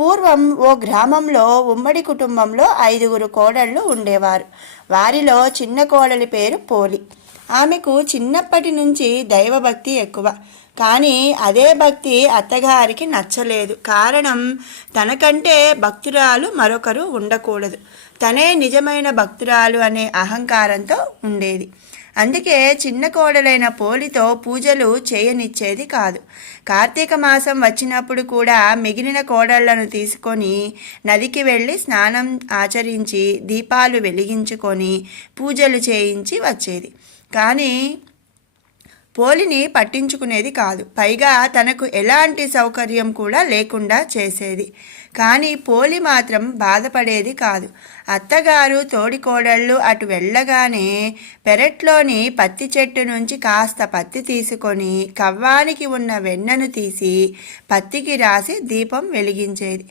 పూర్వం ఓ గ్రామంలో ఉమ్మడి కుటుంబంలో 5గురు కోడళ్ళు ఉండేవారు. వారిలో చిన్న కోడలి పేరు పోలి. ఆమెకు చిన్నప్పటి నుంచి దైవభక్తి ఎక్కువ. కానీ అదే భక్తి అత్తగారికి నచ్చలేదు. కారణం, తనకంటే భక్తురాలు మరొకరు ఉండకూడదు, తనే నిజమైన భక్తురాలు అనే అహంకారంతో ఉండేది. అందుకే చిన్న కోడలైన పోలితో పూజలు చేయనిచ్చేది కాదు. కార్తీక మాసం వచ్చినప్పుడు కూడా మిగిలిన కోడళ్లను తీసుకొని నదికి వెళ్ళి స్నానం ఆచరించి దీపాలు వెలిగించుకొని పూజలు చేయించి వచ్చేది. కానీ పోలిని పట్టించుకునేది కాదు. పైగా తనకు ఎలాంటి సౌకర్యం కూడా లేకుండా చేసేది. కానీ పోలి మాత్రం బాధపడేది కాదు. అత్తగారు తోడికోడళ్ళు అటు వెళ్ళగానే పెరట్లోని పత్తి చెట్టు నుంచి కాస్త పత్తి తీసుకొని కవ్వానికి ఉన్న వెన్నను తీసి పత్తికి రాసి దీపం వెలిగించేది.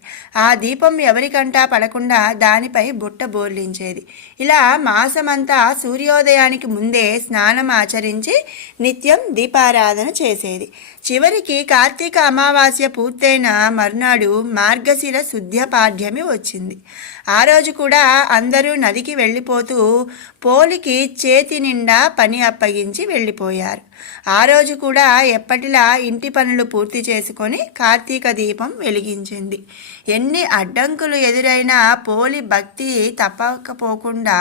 ఆ దీపం ఎవరికంటా పడకుండా దానిపై బుట్ట బోర్లించేది. ఇలా మాసమంతా సూర్యోదయానికి ముందే స్నానం ఆచరించి నిత్యం దీపారాధన చేసేది. చివరికి కార్తీక అమావాస్య పూర్తయిన మర్నాడు మార్గశిర శుద్ధ పాడ్యమి వచ్చింది. ఆ రోజు కూడా అందరూ నదికి వెళ్ళిపోతూ పోలికి చేతి నిండా పని అప్పగించి వెళ్ళిపోయారు. ఆ రోజు కూడా ఎప్పటిలా ఇంటి పనులు పూర్తి చేసుకొని కార్తీక దీపం వెలిగించింది. ఎన్ని అడ్డంకులు ఎదురైనా పోలి భక్తి తప్పకపోకుండా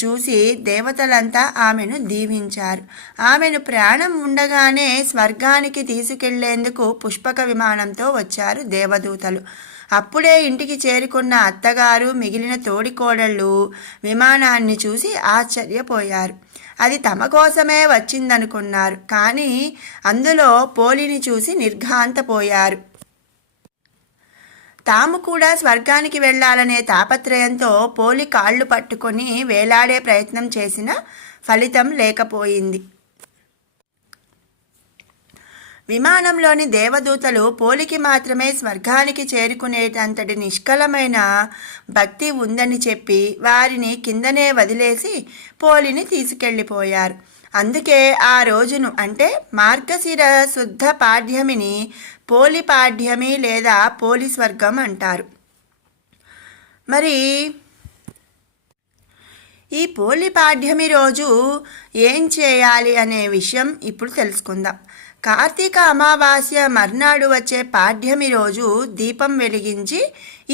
చూసి దేవతలంతా ఆమెను దీవించారు. ఆమెను ప్రాణం ఉండగానే స్వర్గానికి తీసుకెళ్లేందుకు పుష్పక విమానంతో వచ్చారు దేవదూతలు. అప్పుడే ఇంటికి చేరుకున్న అత్తగారు మిగిలిన తోడికోడళ్ళు విమానాన్ని చూసి ఆశ్చర్యపోయారు. అది తమ కోసమే వచ్చిందనుకున్నారు. కానీ అందులో పోలిని చూసి నిర్ఘాంతపోయారు. తాము కూడా స్వర్గానికి వెళ్ళాలనే తాపత్రయంతో పోలి కాళ్ళు పట్టుకొని వేలాడే ప్రయత్నం చేసిన ఫలితం లేకపోయింది. విమానంలోని దేవదూతలు పోలికి మాత్రమే స్వర్గానికి చేరుకునేటంతటి నిష్కలమైన భక్తి ఉందని చెప్పి వారిని కిందనే వదిలేసి పోలిని తీసుకెళ్ళిపోయారు. అందుకే ఆ రోజును అంటే మార్గశిర శుద్ధ పాడ్యమిని పోలి పాడ్యమి లేదా పోలి స్వర్గం అంటారు. మరి ఈ పోలి పాడ్యమి రోజు ఏం చేయాలి అనే విషయం ఇప్పుడు తెలుసుకుందాం. కార్తీక అమావాస్య మర్నాడు వచ్చే పాడ్యమి రోజు దీపం వెలిగించి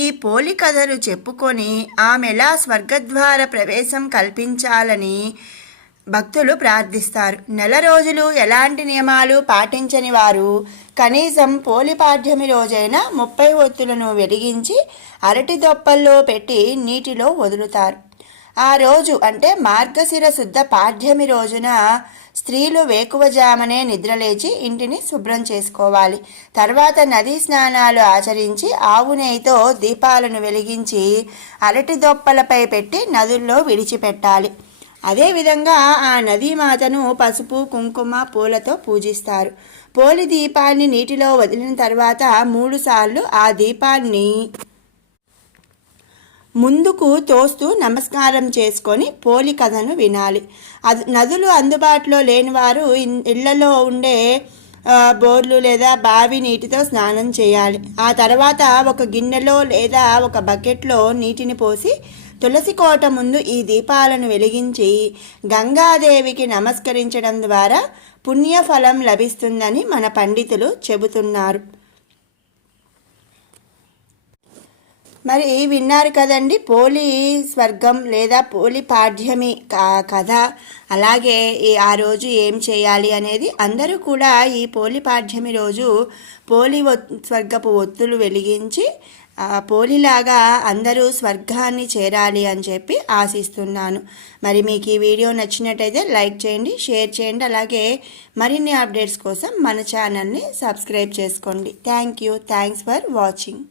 ఈ పోలి కథలు చెప్పుకొని ఆమెలా స్వర్గద్వార ప్రవేశం కల్పించాలని భక్తులు ప్రార్థిస్తారు. నెల రోజులు ఎలాంటి నియమాలు పాటించని వారు కనీసం పోలి పాడ్యమి రోజైన 30 ఒత్తులను వెలిగించి అరటి దొప్పల్లో పెట్టి నీటిలో వదులుతారు. ఆ రోజు అంటే మార్గశిర శుద్ధ పాడ్యమి రోజున స్త్రీలు వేకువజామనే నిద్రలేచి ఇంటిని శుభ్రం చేసుకోవాలి. తర్వాత నదీ స్నానాలు ఆచరించి ఆవు నెయ్యితో దీపాలను వెలిగించి అరటి దొప్పలపై పెట్టి నదుల్లో విడిచిపెట్టాలి. అదేవిధంగా ఆ నదీమాతను పసుపు కుంకుమ పూలతో పూజిస్తారు. పోలి దీపాన్ని నీటిలో వదిలిన తర్వాత 3 సార్లు ఆ దీపాన్ని ముందుకు తోస్తూ నమస్కారం చేసుకొని పోలి కథను వినాలి. నదులు అందుబాటులో లేని వారు ఇళ్లలో ఉండే బోర్లు లేదా బావి నీటితో స్నానం చేయాలి. ఆ తర్వాత ఒక గిన్నెలో లేదా ఒక బకెట్లో నీటిని పోసి తులసి కోట ముందు ఈ దీపాలను వెలిగించి గంగాదేవికి నమస్కరించడం ద్వారా పుణ్యఫలం లభిస్తుందని మన పండితులు చెబుతున్నారు. మరి విన్నారు కదండి పోలి స్వర్గం లేదా పోలి పాడ్యమి కథ. అలాగే ఆ రోజు ఏం చేయాలి అనేది అందరూ కూడా ఈ పోలి పాడ్యమి రోజు పోలి స్వర్గపు ఒత్తులు వెలిగించి పోలిలాగా అందరూ స్వర్గాన్ని చేరాలి అని చెప్పి ఆశిస్తున్నాను. మరి మీకు ఈ వీడియో నచ్చినట్టయితే లైక్ చేయండి, షేర్ చేయండి. అలాగే మరిన్ని అప్డేట్స్ కోసం మన ఛానల్ని సబ్స్క్రైబ్ చేసుకోండి. Thanks for watching.